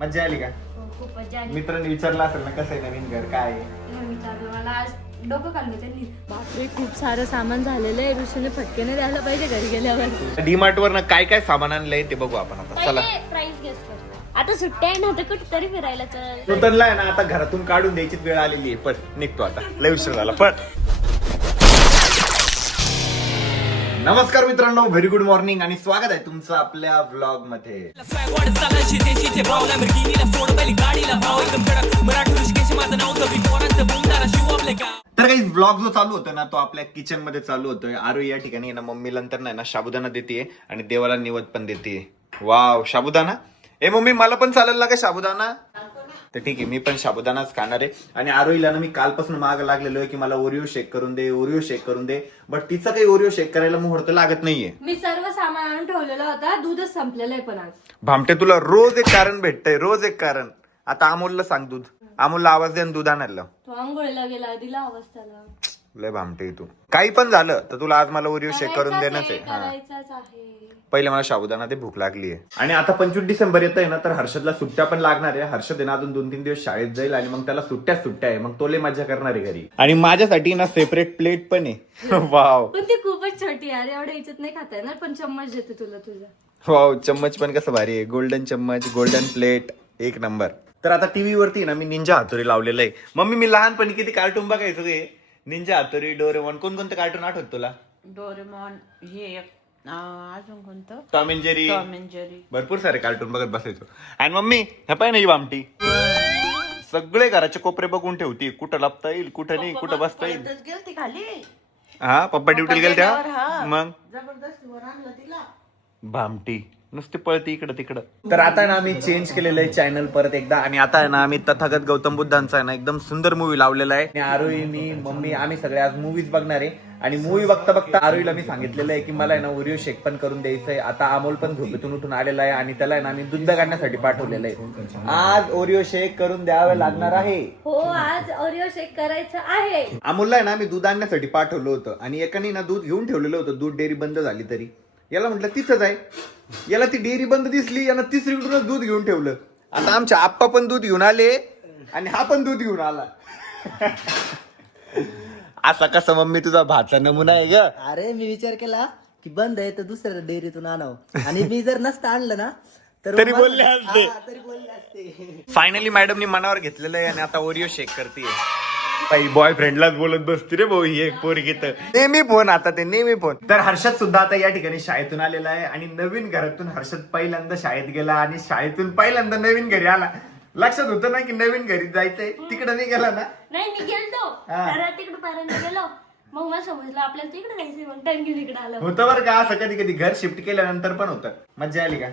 मज्जा आली का? खूप मजा आली. मित्रांनी विचारलं असेल ना कसं आहे नवीन घर काय आहे. विचारलं मला आज डोकं काढलं त्यांनी. बापरे खूप सारं सामान झालेलं आहे. ऋषीने फटकेने द्यायला पाहिजे घरी गेल्यावर. डीमार्ट वर काय काय सामान आणलंय ते बघू आपण आता. चला प्राइस गेस कर. आता सुट्ट्या आहे ना तर कुठे तरी फिरायला चल. नूतनला आहे ना आता घरातून काढून द्यायची वेळ आलेली आहे. पण निघतो आता लय उशीर झाला. पण नमस्कार मित्रांनो, व्हेरी गुड मॉर्निंग आणि स्वागत आहे तुमचं आपल्या व्लॉग मध्ये. तर काही व्लॉग जो चालू होता ना तो आपल्या किचन मध्ये चालू होतोय. आरू या ठिकाणी ना मम्मीला नंतर नाही ना साबुदाणा देते आणि देवाला निवद पण देते. वाव, साबुदाणा. ए मम्मी मला पण चालेल ना का साबुदाणा? तर ठीक आहे, मी पण साबुदाणाच खाणार आहे. आणि आरोहीला ना मी कालपासून माग लागलेलो आहे की मला ओरिओ शेक करून दे, ओरिओ शेक करून दे. बट तिचं काही ओरिओ शेक करायला मुहूर्त लागत नाहीये. मी सर्व सामान आणून ठेवलेला होता. दूधच संपलेलं आहे पण आज. भामटे तुला रोज एक कारण भेटतंय, रोज एक कारण. आता अमोलला सांग दूध, अमोलला आवाज दे आणि दूध आणायला. तो आंघोळीला गेला, दिला आवाज त्याला. लय भामटे तू. काही पण झालं तर तुला आज मला ओरिओ शेक करून देणंच आहे. करायचाच आहे. पहिले मला साबुदाणा ते भूक लागली आहे. आणि आता 25 डिसेंबर येत आहे ना, तर हर्षदला सुट्ट्या पण लागणार आहे. हर्षद आहे ना अजून 2-3 दिवस शाळेत जाईल आणि मग त्याला सुट्ट्या आहे. मग तो लय मजा करणार आहे घरी. आणि माझ्यासाठी ना सेपरेट प्लेट पण आहे. वाव, पण ती खूपच छोटी आहे. एवढ्या याच्यात नाही खाता येणार. पण चम्मच देते तुला तुझा. वाव, चम्मच पण कसं भारी आहे. गोल्डन चम्मच, गोल्डन प्लेट, एक नंबर. तर आता टीव्ही वरती ना मी निंजा हातोरी लावलेलं आहे. मम्मी मी लहानपणी किती कार्टून बघायचो ते. Ninja Hattori, Doraemon. कोणकोणते कार्टून आठवत तुला? डोरेमॉन, हे अजून कोणतं? Tom and Jerry. Tom and Jerry. भरपूर सारे कार्टून बघत बसायचो. आणि मम्मी हे पाय ना ही भामटी सगळे घराचे कोपरे बघून ठेवती. कुठं लपता येईल, कुठं नाही, कुठं बसता येईल. गेलती खाली. हा, पप्पा ड्युटीला गेले गेल्यावर, तेव्हा हा. मग जबरदस्तीवर आणलं तिला. भामटी नुसती पळती इकडं तिकडं. तर आता ना आम्ही चेंज केलेलं आहे चॅनल परत एकदा. आणि आता आहे ना आम्ही तथागत गौतम बुद्धांचा आहे ना एकदम सुंदर मूवी लावलेला आहे. आणि आरोही, मी, मम्मी आम्ही सगळे आज मूवीज बघणार आहे. आणि मूवी बघता बघता आरोहीला मी सांगितलेलं आहे की मला आहे ना ओरिओ शेक पण करून द्यायचंय. आता अमोल पण झोपेतून उठून आलेला आहे आणि त्याला आहे ना आम्ही दूध काढण्यासाठी पाठवलेलं आहे. आज ओरिओ शेक करून द्यावं लागणार आहे. हो, आज ओरिओ शेक करायचं आहे. अमोलला आहे ना मी दूध आणण्यासाठी पाठवलं होतं आणि एकाने ना दूध घेऊन ठेवलेलं होतं. दूध डेअरी बंद झाली तरी याला म्हटलं तिथंच आहे. याला ती डेअरी बंद दिसली, यानं तिसरीकडूनच दूध घेऊन ठेवलं. आता आमच्या आप्पा पण दूध घेऊन आले आणि हा पण दूध घेऊन आला. असा कसा मम्मी तुझा भाचा नमुना आहे ग. अरे मी विचार केला की बंद आहे तर दुसऱ्या डेअरीतून आणावं आणि मी जर नसतं आणलं ना तरी बोलले असते. तरी बोलले असते. फायनली मॅडमनी मनावर घेतलेलं आहे आणि आता ओरिओ शेक करते. काही बॉयफ्रेंडलाच बोलत बसते रे भाऊ ही एक पोरगी. तर नेहमी फोन, आता ते नेहमी फोन. तर हर्षद सुद्धा आता या ठिकाणी शाळेतून आलेला आहे आणि नवीन घरातून हर्षद पहिल्यांदा शाळेत गेला आणि शाळेतून पहिल्यांदा नवीन घरी आला. लक्षात होतं ना की नवीन घरी जायचंय, तिकडे नाही गेला ना. नाही, मी गेलतो तिकडे पर्यंत गेलो. मग मला समजलं आपल्याला तिकडे जायचंय. मग टाइम घेऊन इकडे आलो. होतं बरं का असं कधी कधी घर शिफ्ट केल्यानंतर पण होतं. मज्जा आली का?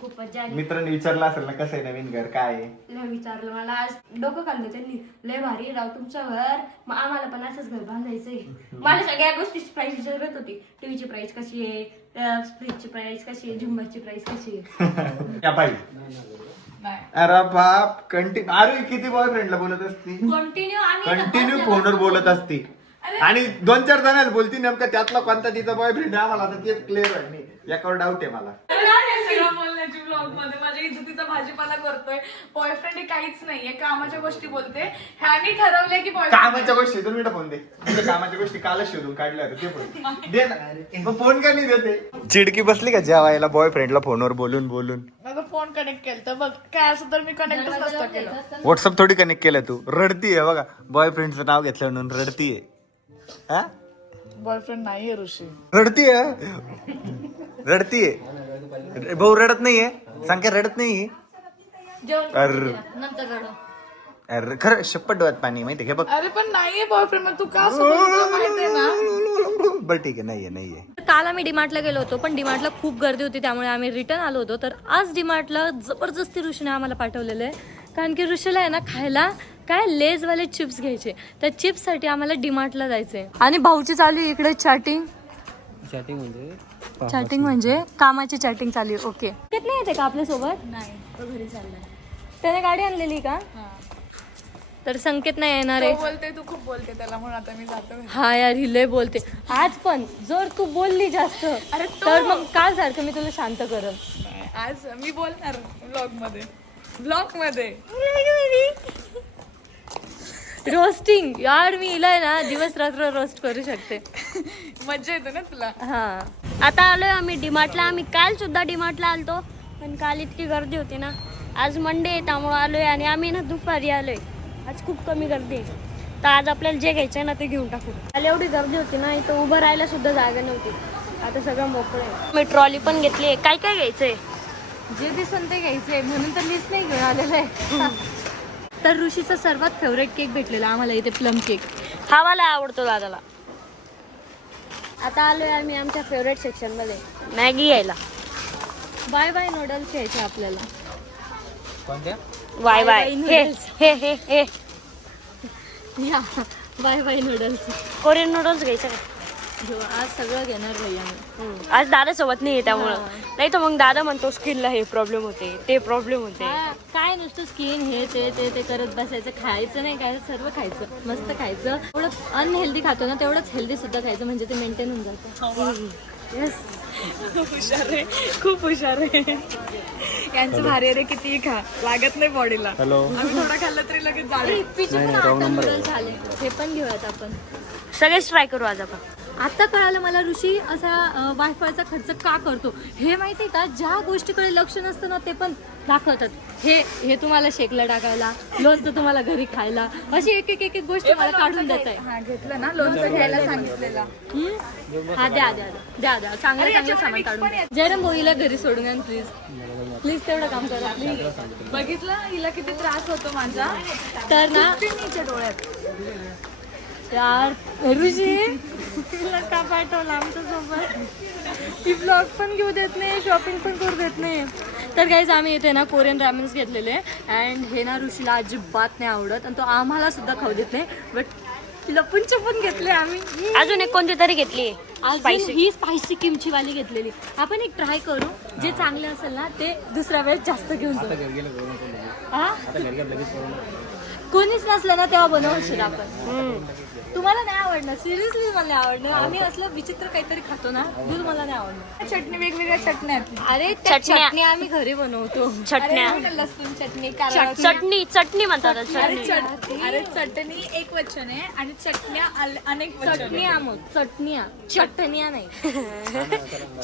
खूप मजा आली. मित्रांनी विचारलं असेल ना कसं आहे नवीन घर काय आहे. लय विचारलं मला आज डोकं काढलं त्यांनी. लय भारी राव तुमचं घर. मग आम्हाला पण असंच घर बांधायचंय. मला सगळ्या गोष्टीची प्राइस विचारत होती. टीव्हीची प्राइस कशी आहे, फ्रीजची प्राइस कशी आहे, झुंबरची प्राइस कशी आहे. या बाई, अरे बाप, कंटिन्यू. अरे किती बॉयफ्रेंडला बोलत असती, कंटिन्यू फोनवर बोलत असती आणि 2-4 जणांना बोलती. नेमका त्यातला कोणता तिचा बॉयफ्रेंड आहे आम्हाला आता तेच क्लिअर आहे. नाही, याच्यावर डाऊट आहे मला. बोलण्याची ब्लॉग मध्ये माझ्या इज्जतीचा भाजीपाला करतोय. बॉयफ्रेंड काहीच नाहीये, कामाच्या गोष्टी बोलते. ह्यानी ठरवलंय की कामाच्या गोष्टी तुम्ही फोन दे. तुझ्या कामाच्या गोष्टी कालच शोधून काढल्या होत्या ते फोन दे ना. मग फोन का नाही देते? चिडकी बसली का जेवायला बॉयफ्रेंडला फोनवर बोलून बोलून? माझा फोन कनेक्ट केलं तर बघ काय असं तर मी कनेक्टच नसतं केलं. व्हॉट्सअप थोडी कनेक्ट केलं तू. रडतीये बघा, बॉयफ्रेंडचं नाव घेतलं म्हणून रडतीये. हा, बॉयफ्रेंड नाहीये ऋषी. रडतीये, रडतीये. भाऊ रडत नाहीये, सांग काय रडत नाहीये. अरे अरे खरं शपथ डोळ्यात पाणी माहितीये का बघ. अरे पण नाहीये बॉयफ्रेंड. मग तू का माहितीये ना. बरं ठीक आहे, नाहीये. काल आम्ही डीमार्टला गेलो होतो पण डीमार्टला खूप गर्दी होती त्यामुळे आम्ही रिटर्न आलो होतो. तर आज डीमार्टला जबरदस्ती ऋषीने आम्हाला पाठवलेलं आहे. कारण की ऋषीला आहे ना खायला काय लेजवाले चिप्स घ्यायचे. त्या चिप्ससाठी आम्हाला डीमार्टला जायचंय. आणि भाऊची चालू इकडे चॅटिंग म्हणजे कामाची चॅटिंग चालू आहे. ओके, नाही येते का आपल्यासोबत? नाही, तो घरी चाललाय. त्याने गाडी आणलेली का? तर संकेत नाही येणार आहे. बोलते तू खूप बोलते त्याला म्हणून आता मी जातो. हा यार, ही लय बोलते. आज पण जर तू बोलली जास्त तर मग काल सारखं मी तुला शांत करल. आज मी बोलणार ब्लॉग मध्ये. ब्लॉग मध्ये रोस्टिंग यार, मी हिला आहे ना दिवस रात्र रोस्ट करू शकते. मज्जा येते ना तुला. हा, आता आलोय आम्ही डीमार्टला. आम्ही काल सुद्धा डीमार्टला आलतो, पण काल इतकी गर्दी होती ना. आज मंडे आहे त्यामुळे आलोय, आणि आम्ही ना दुपारी आलोय. आज खूप कमी गर्दी आहे, तर आज आपल्याला जे घ्यायचं ना ते घेऊन टाकू. काल एवढी गर्दी होती ना, इथं उभं राहायला सुद्धा जागा नव्हती. आता सगळं मोकळं आहे. मी ट्रॉली पण घेतली आहे. काय काय घ्यायचंय? जे दिसन ते घ्यायचंय म्हणून तर मीच नाही घेऊन आलेलं आहे. तर ऋषीचा सर्वात फेवरेट केक भेटलेला आम्हाला इथे, प्लम केक. हा मला आवडतो दादाला. आता आलोय आम्ही आमच्या फेवरेट सेक्शन मध्ये, मॅगी घ्यायला. बाय बाय नूडल्स घ्यायचे आपल्याला. बाय बाय हे हे हे हे या bye bye noodles. Korean noodles घ्यायचं का? आज सगळं घेणार भाई आम्ही. आज दादा सोबत नाही, त्यामुळं नाही तर मग दादा म्हणतो स्किनला हे प्रॉब्लेम होते, ते प्रॉब्लेम होते. काय नुसतं स्किन हे ते करत बसायचं. खायचं नाही काय, सर्व खायचं, मस्त खायचं. एवढं अनहेल्दी खातो ना तेवढंच हेल्दी सुद्धा खायचं, म्हणजे ते मेंटेन होऊन जातं. येस, हुशार आहे, खूप हुशार आहे. यांचं भारी रे, किती खा लागत नाही बॉडीला. आम्ही थोडा खाल्लं तरी लगेच जाड. नूडल्स आले, हे पण घेऊयात आपण. सगळेच ट्राय करू आज आपण. आता कळालं मला ऋषी असा वायफायचा खर्च का करतो. हे माहिती आहे का, ज्या गोष्टीकडे लक्ष नसतं ना ते पण दाखवतात. हे तुम्हाला शेकला टाकायला, लोणचं तुम्हाला घरी खायला, अशी एक एक एक गोष्ट मला काढून देत आहे. हा घेतलं ना, लोणचं घ्यायला सांगितलेला. हा द्या द्या द्या द्या, चांगलं चांगलं सामान काढून द्या. जयराम भाईला घरी सोडून या प्लीज, प्लीज तेवढं काम करा प्लीज. बघितलं हिला किती त्रास होतो माझा, तर ना तिच्या डोळ्यात. यार ऋषी तुला का पाठवलं आमच्या सोबत? ती ब्लॉग पण घेऊ देत नाही, शॉपिंग पण करू देत नाही. तर काहीच आम्ही इथे ना कोरियन रॅमन्स घेतलेले, अँड हे ना ऋषीला अजिबात नाही आवडत, आणि तो आम्हाला सुद्धा खाऊ देत नाही. बट लपून छपून घेतले आम्ही. अजून एक कोणती तरी घेतली, ही स्पायसी किमची वाली घेतलेली. आपण एक ट्राय करू, जे चांगले असेल ना ते दुसऱ्या वेळेस जास्त घेऊन कोणीच नसलं ना तेव्हा बनवशील आपण. तुम्हाला नाही आवडणार, सिरियसली मला नाही आवडणार. आम्ही असलं विचित्र काहीतरी खातो ना, दूध मला नाही आवडणार. चटणी वेगवेगळ्या चटण्या आहेत. अरे चटणी आम्ही घरी बनवतो. चटण्या, लसूण चटणी, चटणी म्हणतात. अरे चटणी एक वचन आहे आणि चटण्या अनेक वचन. चटण्या नाही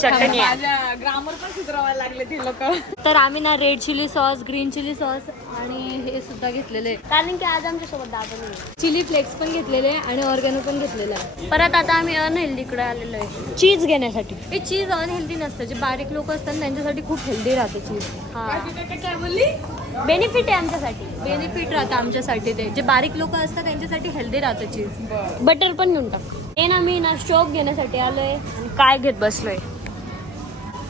चटण्या. माझ्या ग्रामर पण सुधारायला लागले ते लोक. तर आम्ही ना red chilli sauce, green chilli sauce आणि हे सुद्धा घेतलेले, कारण की आज आमच्या सोबत दादा नाही. चिली फ्लेक्स पण घेतलेले आणि ऑर्गॅनो पण घेतलेलं आहे. परत आता आम्ही अनहेल्दीकडे आलेलो आहे चीज घेण्यासाठी. हे चीज अनहेल्दी नसतं, जे बारीक लोक असतात त्यांच्यासाठी खूप हेल्दी राहते चीज. हा, काय बोलली? बेनिफिट आहे आमच्यासाठी, बेनिफिट राहतं आमच्यासाठी. ते जे बारीक लोक असतात त्यांच्यासाठी हेल्दी राहतं चीज. बटर पण घेऊन टाक. हे ना मी ना शॉप घेण्यासाठी आलोय, आणि काय घेत बसलोय.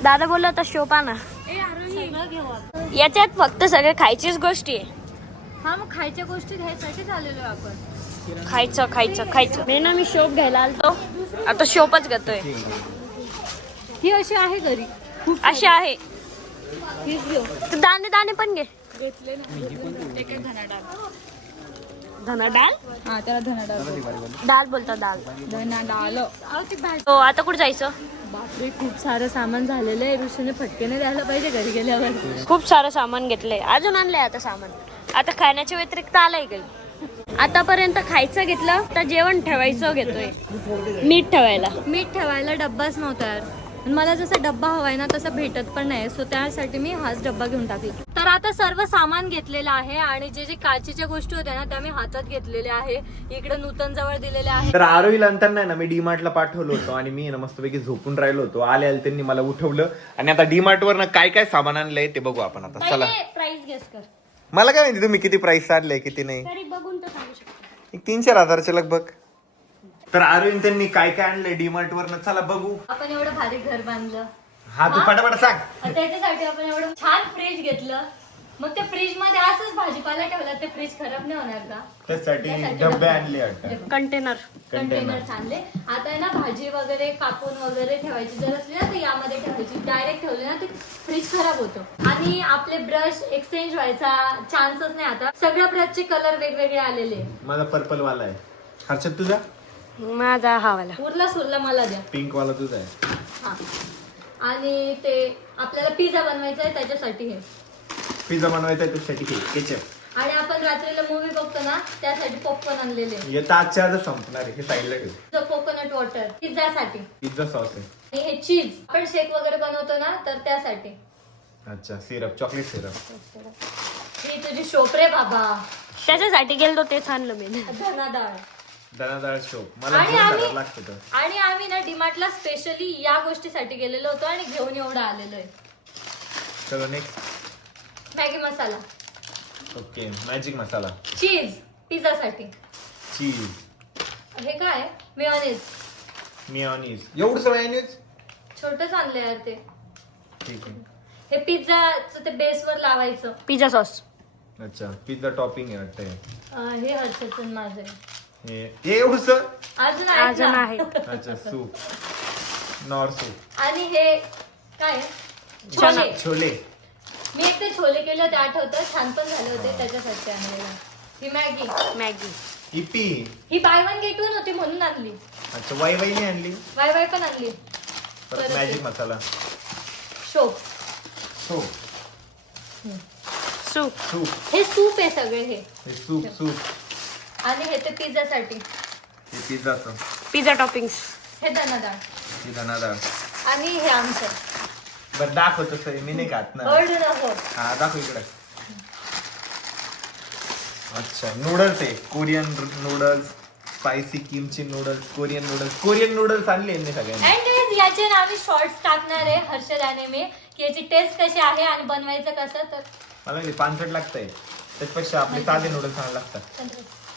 दादा बोलला आता शॉप आणा. सगळं घेऊ आपण. याच्यात फक्त सगळे खायचीच गोष्टी आहे. हा, मग खायच्या गोष्टी घ्यायसाठीच आलेलो आहे आपण. खायचं खायचं खायचं. मी ना शॉप घ्यायला आलतो, आता शॉपच घेतोय. ही अशी आहे घरी, अशी आहे. हीच घेऊ. दाणे दाणे पण घे. घेतले ना, एक धना डाळ. धना डाल, हा त्याला धना डाळ, दाल बोलतात, दाल. धना डाळ. हो, आता कुठे जायचं? बापरे, खूप सारं सामान झालेलं आहे. ऋषीने फटकेने द्यायला पाहिजे घरी गेल्यावर. खूप सारं सामान घेतलंय, अजून आणलंय आता सामान. आता खाण्याच्या व्यतिरिक्त आलंय काही. आतापर्यंत खायचं घेतलं, आता जेवण ठेवायचं घेतोय. मीठ ठेवायला डब्बाच नव्हता यार. मला जसा डब्बा हवाय ना तसा भेटत पण नाही, सो त्यासाठी मी हाच डब्बा घेऊन टाकला. तर आता सर्व सामान घेतलेलं आहे, आणि जे जे काचेच्या गोष्टी होत्या ना त्या मी हातात घेतलेल्या आहे. इकडे नूतन जवळ दिलेले आहे. तर आरोही नंतर नाही ना मी डीमार्टला पाठवलं होतं, आणि मी ना मस्तपैकी झोपून राहिलो होतो. आले त्यांनी मला उठवलं, आणि आता डीमार्ट वर काय काय सामान आणलंय ते बघू आपण आता. चला, प्राइस गेस कर. मला काय माहिती तुम्ही किती प्राइस आणलंय किती नाही. तरी बघून तर सांगू शकतो. 3-4 हजारचे लगभग. तर आरोही त्यांनी काय काय आणलंय डीमार्ट वरनं, चला बघू. आपण एवढं भारी घर बांधलं, हा तू पटापट सांग. त्याच्यासाठी आपण एवढं छान फ्रीज घेतलं. मग त्या फ्रीज मध्ये असंच भाजीपाला ठेवला, ते फ्रीज खराब नाही होणार का? त्यासाठी डब्बे आणले, कंटेनर आणले. आता आहे ना भाजी वगैरे कापून वगैरे ठेवायची जर असली ना तर यामध्ये ठेवायची. डायरेक्ट ठेवले ना ते फ्रीज खराब होतो, आणि आपले ब्रश एक्सचेंज व्हायचा चान्सच नाही. आता सगळ्या ब्रशचे कलर वेगवेगळे आलेले. माझा पर्पल वाला आहे. हर्षद तुझा? माझा हा वाला. उरला सुरला मला द्या. पिंक वाला तुझा आहे. हा, आणि ते आपल्याला पिझ्झा बनवायचा आहे त्याच्यासाठी हे पिझ्झा बनवायचा आहे त्यासाठी केचप. आणि आपण रात्रीला मूवी बघतो ना त्यासाठी पॉपकॉर्न आणलेले. येतं आजच्या आजच संपणार आहे. हे साईडला ठेव. कोकोनट वॉटर पिझ्झासाठी. पिझ्झा सॉस आहे. आणि हे चीज आपण शेक वगैरे बनवतो ना तर त्यासाठी. अच्छा सिरप, चॉकलेट सिरप. ही तुझी शोप रे बाबा. त्याच्यासाठी गेलो तेच आणलं मी. धनाडाळ. दानादार शोप मला आणि दोन आम्ही डॉलर लागतं तर. आणि आम्ही ना डीमार्टला स्पेशली या गोष्टीसाठी गेलेलो होतो आणि घेऊन एवढं आलेलो आहे. चलो नेक्स्ट. मॅगी मसाला. ओके मॅजिक मसाला. चीज पिझ्झासाठी. चीज. हे काय मेयोनीज. मिओनीज. एवढंच मेयोनीज. छोटंच आणलं यार ते. ठीक आहे. हे पिझ्झाचं ते बेसवर लावायचं. Pizza sauce. अच्छा पिझ्झा टॉपिंग आहे वाटतं. हे हर्षदचं माझं आहे. हे एवढंच. अजून आहेत अजून ना? आहे. अच्छा सूप. Nor soup. आणि हे काय छोले. छोले. मी एक ते छोले केले होते आठवतं, छान पण झाले होते त्याच्यासाठी आणलेलं. ही मॅगी. इपी. ही बाय वन गेट वन होती म्हणून आणली. अच्छा वाईने आणली. वाय पण आणली. परत परत मॅजिक ते. मसाला. शोप. सूप. सूप. सूप. हे सूप आहे सगळे हे. हे सूप सूप. आणि हे ते पिझ्झासाठी. हे पिझ्झाचं. Pizza toppings. हे दानादार. ही धनादार. आणि हे आमचं. बरं दाखव तसं मी नाही खात ना. ओल्ड नको. हा दाखव इकडे. अच्छा नूडल्स आहे. Korean noodles, spicy kimchi noodles, Korean noodles आणले यांनी सगळ्यांनी. अँड याचे ना आम्ही शॉर्ट्स टाकणार आहे हर्षद आणि मी की याची टेस्ट कशी आहे आणि बनवायचं कसं. तर मला माहिती, पानसट लागतंय त्याच्यापेक्षा आपले साधे नूडल्स आणायला लागतात.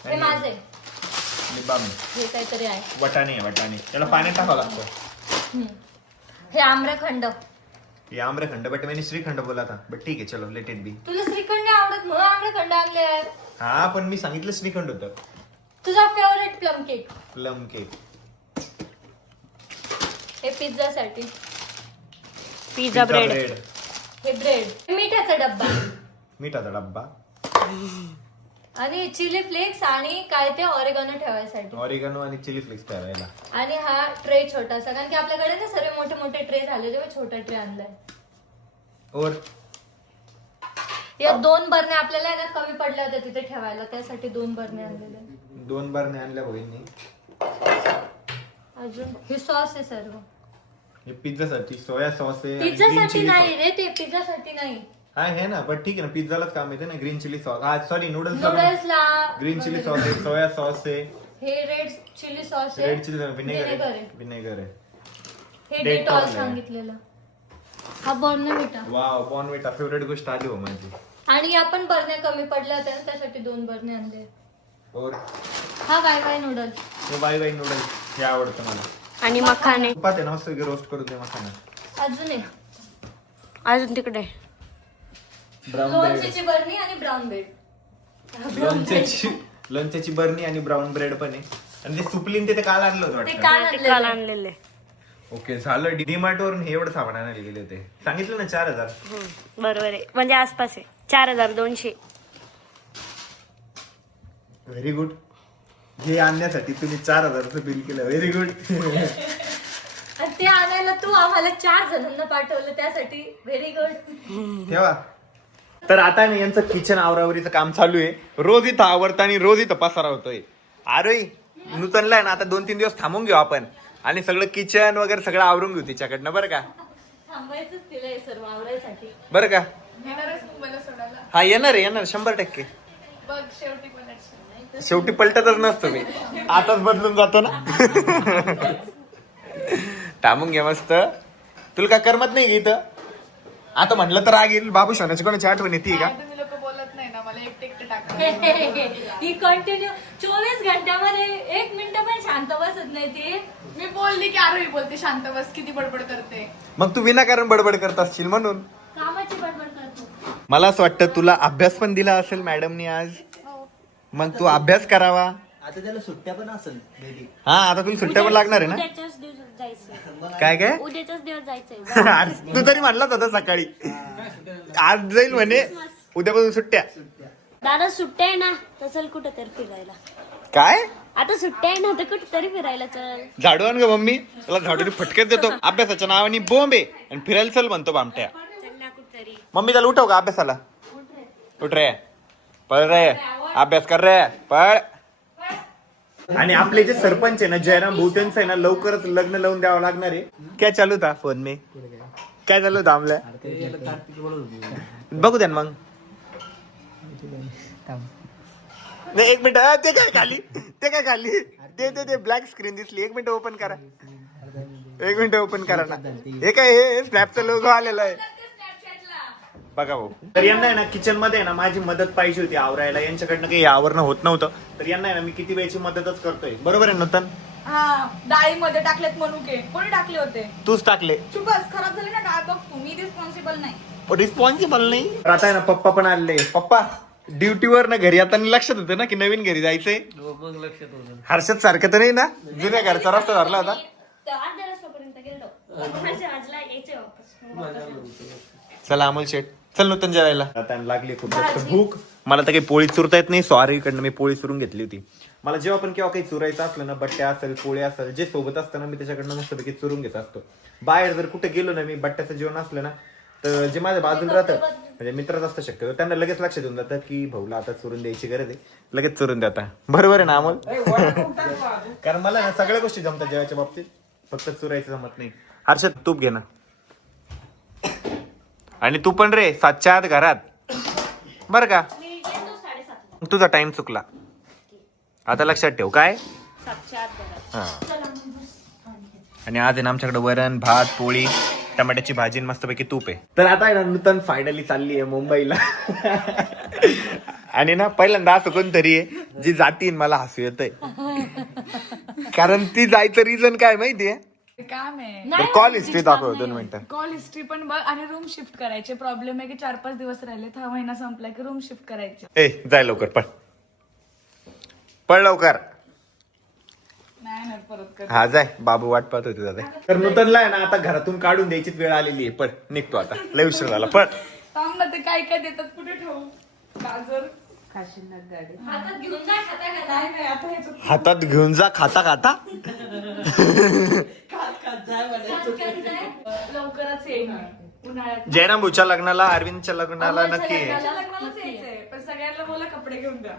हे माझे. लिबाम. हे काहीतरी आहे. वटाणे त्याला पाण्यात टाकावं लागतं. हे आम्रखंड. ये आम्रखंड बट मैंने श्रीखंड बोला था बट ठीक है चलो लेट इट बी. तुला श्रीखंड नाही आवडत म्हणून आम्रखंड आणले यार. हा पण मी सांगितलं श्रीखंड होतं. तुझा favourite plum cake. Plum cake. हे पिझ्झासाठी. Pizza bread. हे ब्रेड. मिठाचा डब्बा. मिठाचा डब्बा. आणि चिली फ्लेक्स आणि काय ते ऑरेगॅनो ठेवायसाठी. ऑरिगॅनो आणि चिली फ्लेक्स ठेवायला. आणि हा ट्रे छोटासा कारण की आपल्याकडे ना सर्व मोठे मोठे ट्रे झाले तेव्हा छोटा ट्रे आणलाय. और या 2 बरण्या आपल्याला ना कमी पडल्या होत्या तिथे ठेवायला त्यासाठी 2 बरण्या आणलेल्या. 2 बारने आणल्या बहिणी. अजून हे सॉस आहे सर्व. हे पिझ्झासाठी सोया सॉस आहे आणि green पिझ्झासाठी chili नाही sauce. रे ते पिझ्झासाठी नाही. हा हे ना बट ठीक आहे ना पिझ्झालाच काम येते ना. Green chilli sauce. हा सॉरी नूडल्स. नूडल्सला ग्रीन चिली सॉस आहे, सोया सॉस आहे, हे रेड चिली सॉस आहे. रेड चिली विनेगर आहे. विनेगर आहे. हे Dettol डेटॉल आहे. सांगितलेलं. हा बॉर्नव्हिटा. वाव बॉर्नव्हिटा फेवरेट गोष्ट आली हो माझी. आणि आपण बरण्या कमी पडल्या होत्या ना त्यासाठी 2 बरणे आणले. और हा वाय नूडल्स. हे वाई नूडल्स हे आवडतं मला. आणि मखाने. तुपात आहे ना मस्त रोस्ट करून दे मखाना. अजून आहे अजून तिकडे ब्राऊन ब्रेड. लोणचीची बरणी आणि ब्राऊन ब्रेड. लोणच्याची बरणी आणि ब्राऊन ब्रेड पण आहे. आणि ते सुपलीन ते काल आणलं होतं ते वाटतं. काल ते काल आणलेलं. आणलेले. ओके झालं. डीमार्ट वरून हे एवढं सामान आणायला गेले होते. सांगितलं ना 4000. बरोबर आहे म्हणजे आसपास आहे 4200. Very good. हे आणण्यासाठी तुम्ही 4000 बिल केलं. Very good. आणि ते आणायला तू आम्हाला 4 जणांना पाठवलं त्यासाठी व्हेरी गुड. ठेवा. तर आता ना यांचं किचन आवरावरीचं काम चालू आहे. रोज इथं आवरतं आणि रोज इथं पसारा होतोय. अरे नूतनला आहे ना आता 2-3 दिवस थांबून घेऊ आपण आणि सगळं किचन वगैरे सगळं आवरून घेऊ तिच्याकडनं. बरं का. थांबायचंच तिला हे सर्व आवरायसाठी. बरं का. मला सोडायला हा येणार 100%. बघ शेवटी पण शेवटी पलटतच नसतो मी. आताच बदलून जातो ना. थांबून घे मस्त. तुला काय करमत नाही इथं. आता म्हटलं तर राग येईल. बाबू शोनाची कोणाची आठवण येते का. तुम्ही लोक बोलत नाही ना मला एकटे टाका. ही कंटिन्यू 24 घंट्यामध्ये 1 मिनिट पण शांत बसत नाही ती. मी बोलली की आरोही बोलते शांत बस किती बडबड करते. मग तू विनाकारण बडबड करत असशील म्हणून. कामाची बडबड करतो. मला असं वाटतं तुला अभ्यास पण दिला असेल मॅडमनी आज. मग तू अभ्यास करावा. आता त्याला सुट्ट्या पण असेल घरी. हा आता तुला सुट्ट्या पण लागणार आहे ना. उद्याच्याच दिवस जायचंय. काय उद्याच्याच दिवस जायचंय. आज तू तरी म्हणलाच होता सकाळी आज जाईल म्हणे. उद्यापासून सुट्ट्या. दादा सुट्ट्या आहे ना तर चल कुठं तरी फिरायला. काय आता सुट्ट्या आहे ना तर कुठं तरी फिरायला चल. झाडू आण ग मम्मी. त्याला झाडूने फटकेच देतो. अभ्यासाच्या नावाने बोंब आहे आणि फिरायला चल म्हणतो बामट्या. चल ना कुठं तरी. मम्मी त्याला उठव का अभ्यासाला. उठ रे, पळ रे, अभ्यास कर रे, पळ. आणि आपले जे सरपंच आहे ना जयराम भाऊ त्यांचं आहे ना लवकरच लग्न लावून द्यावं लागणार आहे. काय चालू होता फोन में, काय चालू होतं आमल्या? बघू द्या ना मग. नाही एक मिनिट, ते काय खाली, ते काय खाली, ते ब्लॅक स्क्रीन दिसली. एक मिनिट ओपन करा, एक मिनिट ओपन करा ना. हे काय, हे स्नॅपचा लोगो आलेला आहे बघा भाऊ. तर यांना आहे ना किचन मध्ये ना माझी मदत पाहिजे होती आवरायला. यांच्याकडनं काही आवरणं होत नव्हतं, तर यांना आहे ना मी किती वेळची मदतच करतोय. बरोबर आहे नूतन? हा, डाळीमध्ये टाकलेत मनुके. कोणी टाकले होते? तूच टाकले. चुपच, खराब झाली ना डाळ बघ तू. मी रिस्पॉन्सिबल नाही. रिस्पॉन्सिबल नाही. तर आता आहे ना पप्पा पण आले. पप्पा ड्युटीवर ना घरी आता लक्षात होतं ना की नवीन घरी जायचंय. हर्षद सारखं तर नाही ना, जुन्या घरचा रस्ता धरला होता. अर्ध्या रस्त्यापर्यंत गेलो माझ्या आजला यायचे वापस. चला अमोल शेठ, चल नूतन जेवायला. आता लागली खूप जास्त भूक. मला तर काही पोळी चुरता येत नाही. सॉरी, इकडनं मी पोळी चुरून घेतली होती. मला जेव्हा पण केव्हा काही चुरायचं असलं ना, बट्ट्या असेल, पोळी असेल, जे सोबत असतं ना मी त्याच्याकडनं मस्तपैकी चुरून घेत असतो. बाहेर जर कुठे गेलो ना मी, बट्ट्याचं जेवण असलं ना, तर जे माझ्या बाजूला राहतं म्हणजे मित्रच असतं शक्यतो, त्यांना लगेच लक्षात येऊन जातं की भाऊला आता चुरून द्यायची गरज आहे, लगेच चुरून देता. बरोबर आहे ना अमोल? कारण मला ना सगळ्या गोष्टी जमतात जेवायच्या बाबतीत, फक्त चुरायचं जमत नाही. हर्षद तूप घे ना. आणि तू पण रे 7च्या आत घरात बर का. तुझा टाइम चुकला, आता लक्षात ठेव. काय? हा. आणि आज आहे ना आमच्याकडे वरण भात पोळी टमाट्याची भाजी मस्तपैकी तूप आहे. तर आता आहे ना नूतन फायनली चालली आहे मुंबईला. आणि ना पहिल्यांदा असं कोणतरी आहे जी जातीन मला हसू येतंय. कारण ती जायचं रिझन काय माहितीये? काम आहे. कॉल हिस्ट्री दाखव 2 मिनिटं. कॉल हिस्ट्री पण बघ. आणि रूम शिफ्ट करायचे. प्रॉब्लेम आहे की 4-5 दिवस राहिले. हा महिना संपला की रूम शिफ्ट करायचे. ए जाय लवकर, पळ पळ लवकर. नाही परत कर. हा जाय, बाबू वाट पाहत होते दादा. तर नूतनला आहे ना आता घरातून काढून द्यायचीच वेळ आलेली आहे. पळ निघतो आता, लय उशीर झाला. पळ. थांब ना, ते काय काय देतात कुठे ठेवू? गाजर गाडी हातात घेऊन जा खाता खाता. नाही नाही आता ह्याच्यात हातात घेऊन जा खाता खाता. लवकरच येईल मी. उन्हाळ्यात जयराम भाऊच्या लग्नाला, अरविंदच्या लग्नाला नक्की आहे. माझ्या लग्नालाच यायचंय. पण सगळ्यांना बोला कपडे घेऊन द्या.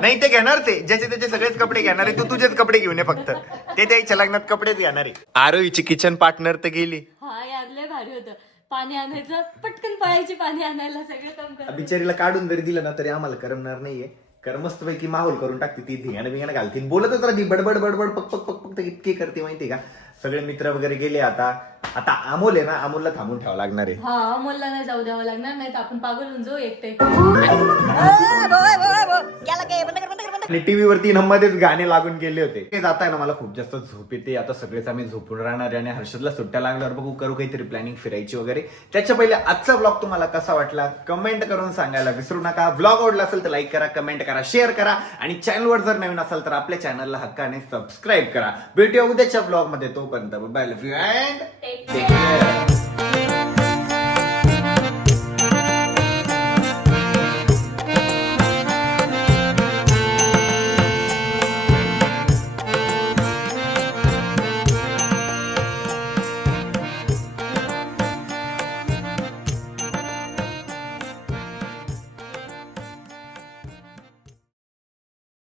नाही ते घेणार, ते ज्याचे त्याचे सगळेच कपडे घेणार आहे. तू तुझेच कपडे घेऊन ये फक्त. ते त्याच्या लग्नात कपडेच घेणार आहे. आरोहीची किचन पार्टनर तर गेली. हा यार लय भारी होतं. पाणी आणायचं, पटकन पळायची पाणी आणायला, सगळं काम कर. बिचारीला काढून जरी दिलं ना तरी आम्हाला करमणार नाहीये. कारण मस्तपैकी माहोल करून टाकते ती, धिंगाणं बिंगाणं घालते, बोलतच राहते, बडबड बडबड पक पक पक पक इतके करते माहितीये का. सगळे मित्र वगैरे गेले. आता आता अमोल आहे ना, अमोलला थांबून ठेवावं लागणार आहे. हा मला नाही जाऊ द्यावं लागणार, नाही तर आपण पागल होऊन जाऊ एकटे. आणि टीव्हीवरती मध्येच गाणे लागून गेले होते. ते जाताय ना मला खूप जास्त झोप येते. आता सगळेच आम्ही झोपून राहणार आहे. आणि हर्षदला सुट्ट्या लागल्यावर बघू, करू काहीतरी प्लॅनिंग फिरायची वगैरे. त्याच्या पहिले आजचा ब्लॉग तुम्हाला कसा वाटला कमेंट करून सांगायला विसरू नका. ब्लॉग आवडला असेल तर लाईक करा, कमेंट करा, शेअर करा. आणि चॅनलवर जर नवीन असाल तर आपल्या चॅनलला हक्काने सबस्क्राईब करा. भेटूया उद्याच्या ब्लॉग मध्ये. तोपर्यंत bye, love you and take care.